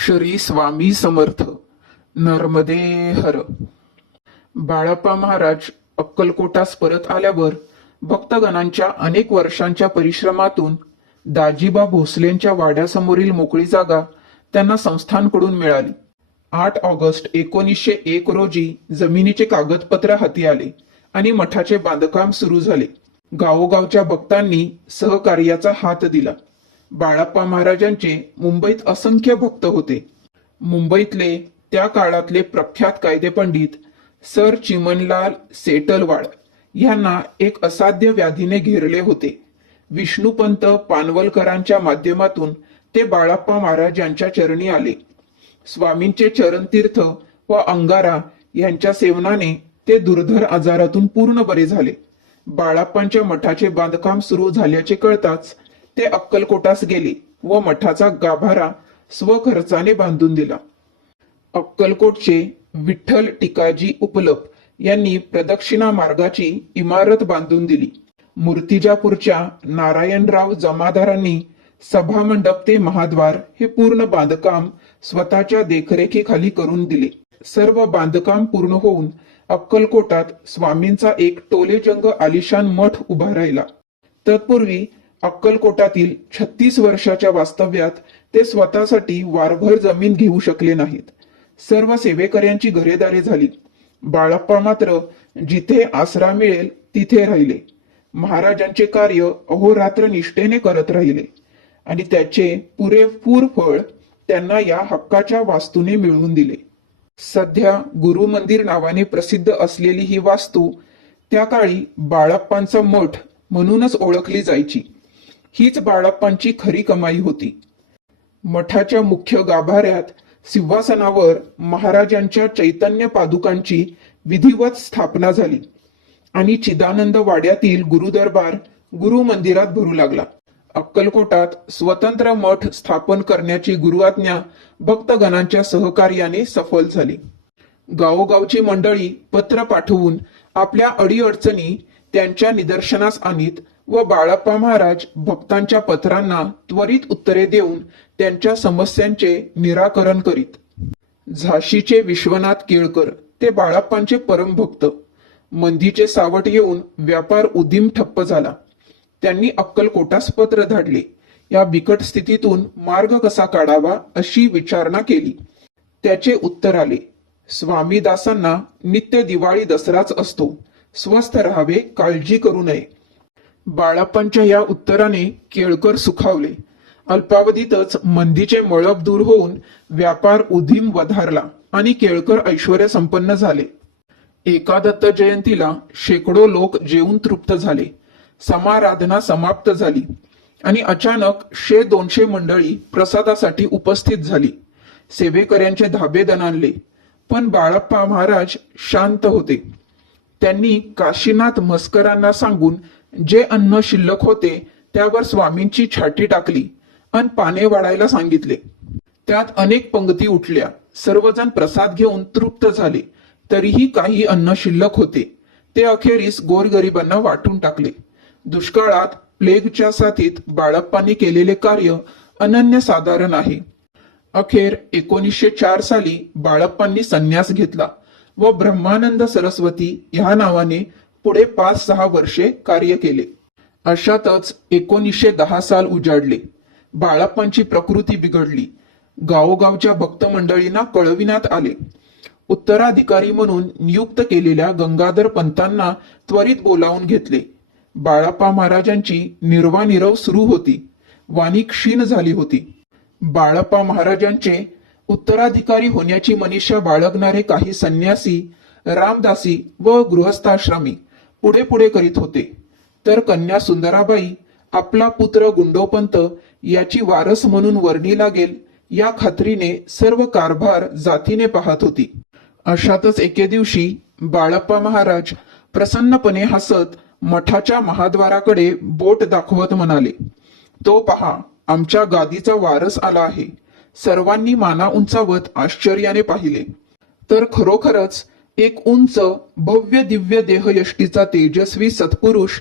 श्री स्वामी समर्थ. नर्मदे हर. बाळाप्पा महाराज अक्कलकोटास परत आल्यावर भक्तगणांच्या अनेक वर्षांच्या परिश्रमातून दाजीबा भोसलेंच्या वाड्यासमोरील मोकळी जागा त्यांना संस्थानकडून मिळाली. 8 ऑगस्ट 1901 रोजी जमिनीचे कागदपत्र हाती आले आणि मठाचे बांधकाम सुरू झाले. गावोगावच्या भक्तांनी सहकार्याचा हात दिला. बाळाप्पा महाराजांचे मुंबईत असंख्य भक्त होते. मुंबईतले त्या काळातले प्रख्यात कायदेपंडित सर चिमणलाल सेटलवाड यांना एक असाध्य व्याधीने घेरले होते. विष्णुपंत पानवलकरांच्या माध्यमातून ते बाळाप्पा महाराज यांच्या चरणी आले. स्वामींचे चरणतीर्थ व अंगारा यांच्या सेवनाने ते दुर्धर आजारातून पूर्ण बरे झाले. बाळाप्पांच्या मठाचे बांधकाम सुरू झाल्याचे कळताच ते अक्कलकोटास गेले व मठाचा गाभारा स्वखर्चाने बांधून दिला. अक्कलकोटचे विठ्ठल टिकाजी उपलप यांनी प्रदक्षिणा मार्गाची इमारत बांधून दिली. मूर्तिजापूरच्या नारायणराव जमादारांनी सभामंडप ते महाद्वार हे पूर्ण बांधकाम स्वतःच्या देखरेखीखाली करून दिले. सर्व बांधकाम पूर्ण होऊन अक्कलकोटात स्वामींचा एक टोलेजंग आलिशान मठ उभा राहिला. तत्पूर्वी अक्कलकोटातील 36 वर्षाच्या वास्तव्यात ते स्वतःसाठी वारभर जमीन घेऊ शकले नाहीत. सर्व सेवेकऱ्यांची घरेदारे झाली. बाळाप्पा मात्र जिथे आसरा मिळेल तिथे राहिले. महाराजांचे कार्य अहोरात्र निष्ठेने करत राहिले आणि त्याचे पुरेपूर फळ त्यांना या हक्काच्या वास्तूने मिळवून दिले. सध्या गुरु मंदिर नावाने प्रसिद्ध असलेली ही वास्तू त्या काळी बाळाप्पांचा मठ म्हणूनच ओळखली जायची. हीच बाळाप्पांची खरी कमाई होती. मठाच्या मुख्य गाभाऱ्यात सिंहासनावर महाराजांच्या चैतन्य पादुकांची विधिवत स्थापना झाली आणि चिदानंद वाड्यातील गुरुदरबार गुरु मंदिरात भरू लागला. अक्कलकोटात स्वतंत्र मठ स्थापन करण्याची गुरुआज्ञा भक्तगणांच्या सहकार्याने सफल झाली. गावोगावची मंडळी पत्र पाठवून आपल्या अडीअडचणी त्यांच्या निदर्शनास आणीत व बाळाप्पा महाराज भक्तांच्या पत्रांना त्वरित उत्तरे देऊन त्यांच्या समस्यांचे निराकरण करीत. झाशीचे विश्वनाथ केळकर ते बाळाप्पांचे परमभक्त. मंदीचे सावट येऊन व्यापार उदीम ठप्प झाला. त्यांनी अक्कलकोटास पत्र धाडले. या बिकट स्थितीतून मार्ग कसा काढावा अशी विचारणा केली. त्याचे उत्तर आले, स्वामीदासांना नित्य दिवाळी दसराच असतो. स्वस्थ राहावे, काळजी करू नये. बाळाप्पांच्या या उत्तराने केळकर सुखावले. अल्पावधीतच मंदीचे मळब दूर होऊन व्यापार उदीम वधारला आणि केळकर ऐश्वर्य संपन्न झाले. एका दत्त जयंतीला शेकडो लोक जेवून तृप्त झाले. समाराधना समाप्त झाली आणि अचानक 100-200 मंडळी प्रसादासाठी उपस्थित झाली. सेवेकऱ्यांचे धाबे दणाणले, पण बाळाप्पा महाराज शांत होते. त्यांनी काशीनाथ मस्करांना सांगून जे अन्न शिल्लक होते त्यावर स्वामींची छाटी टाकली आणि पाने वाढायला सांगितले. त्यात अनेक पंक्ती उठल्या. सर्वजण प्रसाद घेऊन तृप्त झाले. तरीही काही अन्न शिल्लक होते. ते अखेरीस गोरगरिबांना वाटून टाकले. दुष्काळात प्लेगच्या साथीत बाळाप्पांनी केलेले कार्य अनन्यसाधारण आहे. अखेर 1904 साली बाळाप्पांनी संन्यास घेतला व ब्रह्मानंद सरस्वती ह्या नावाने पुढे 5-6 वर्षे कार्य केले. अशातच 1910 साल उजाडले. बाळाप्पांची प्रकृती बिघडली. गावोगावच्या भक्त मंडळींना कळविण्यात आले. उत्तराधिकारी म्हणून नियुक्त केलेल्या गंगाधर पंतांना त्वरित बोलावून घेतले. बाळाप्पा महाराजांची निर्वानिरव सुरू होती. वाणी क्षीण झाली होती. बाळाप्पा महाराजांचे उत्तराधिकारी होण्याची मनीषा बाळगणारे काही संन्यासी, रामदासी व गृहस्थाश्रमी पुढे पुढे करीत होते. तर कन्या सुंदराबाई आपला पुत्र गुंडोपंत याची वारस म्हणून वर्णी लागेल या खात्रीने सर्व कारभार जातीने पाहत होती. अशातच एके दिवशी बाळाप्पा महाराज प्रसन्नपणे हसत मठाच्या महाद्वाराकडे बोट दाखवत म्हणाले, तो पहा, आमच्या गादीचा वारस आला आहे. सर्वांनी माना उंचावत आश्चर्याने पाहिले. तर खरोखरच एक उंच भव्य दिव्य देहयष्टीचा तेजस्वी सत्पुरुष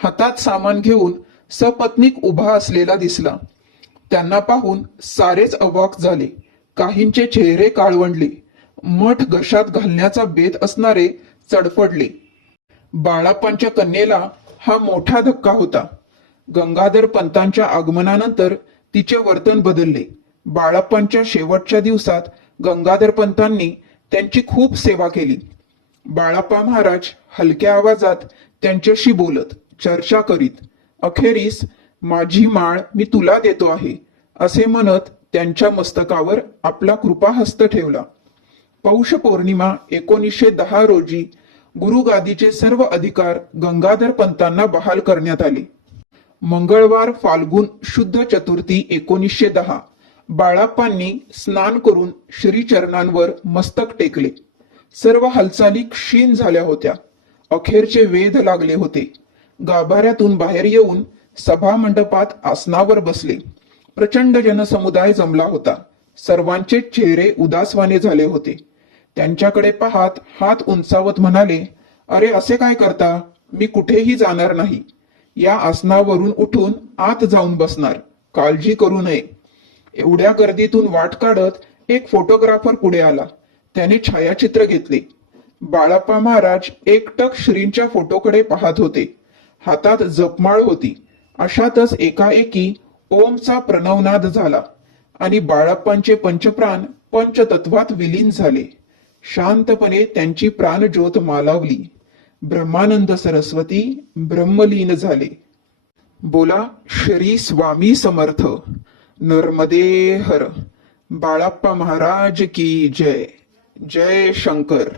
हातात सामान घेऊन सपत्नीक उभा असलेला दिसला. त्यांना पाहून सारेच अवाक झाले. काहींचे चेहरे काळवंडले, मठ घशात घालण्याचा बेत असणारे चडफडले. बाळाप्पांच्या कन्येला हा मोठा धक्का होता. गंगाधर पंतांच्या आगमनानंतर तिचे वर्तन बदलले. बाळाप्पांच्या शेवटच्या दिवसात गंगाधर पंतांनी त्यांची खूप सेवा केली. बाळाप्पा महाराज हलक्या आवाजात त्यांच्याशी बोलत, चर्चा करीत. अखेरीस माझी माळ मी तुला देतो आहे असे म्हणत त्यांच्या मस्तकावर आपला कृपाहस्त ठेवला. पौष पौर्णिमा 1910 रोजी गुरुगादीचे सर्व अधिकार गंगाधर पंतांना बहाल करण्यात आले. मंगळवार फाल्गुन शुद्ध चतुर्थी 1910 बाळाप्पांनी स्नान करून श्रीचरणांवर मस्तक टेकले. सर्व हालचाली क्षीण झाल्या होत्या. अखेरचे वेध लागले होते. गाभाऱ्यातून बाहेर येऊन सभा मंडपात आसनावर बसले. प्रचंड जनसमुदाय जमला होता. सर्वांचे चेहरे उदासवाने झाले होते. त्यांच्याकडे पाहत हात उंचावत म्हणाले, अरे असे काय करता? मी कुठेही जाणार नाही. या आसनावरून उठून आत जाऊन बसणार. काळजी करू नये. एवढ्या गर्दीतून वाट काढत एक फोटोग्राफर पुढे आला. त्याने छायाचित्र घेतले. बाळाप्पा महाराज एकटक श्रींच्या फोटोकडे पाहत होते. हातात जपमाळ होती. अशातच एकाएकी ओमचा प्रणवनाद झाला आणि बाळाप्पांचे पंचप्राण पंचतत्वात विलीन झाले. शांतपणे त्यांची प्राणज्योत मालावली. ब्रह्मानंद सरस्वती ब्रह्मलीन झाले. बोला श्री स्वामी समर्थ. नर्मदे हर. बाळाप्पा महाराज की जय. जय शंकर.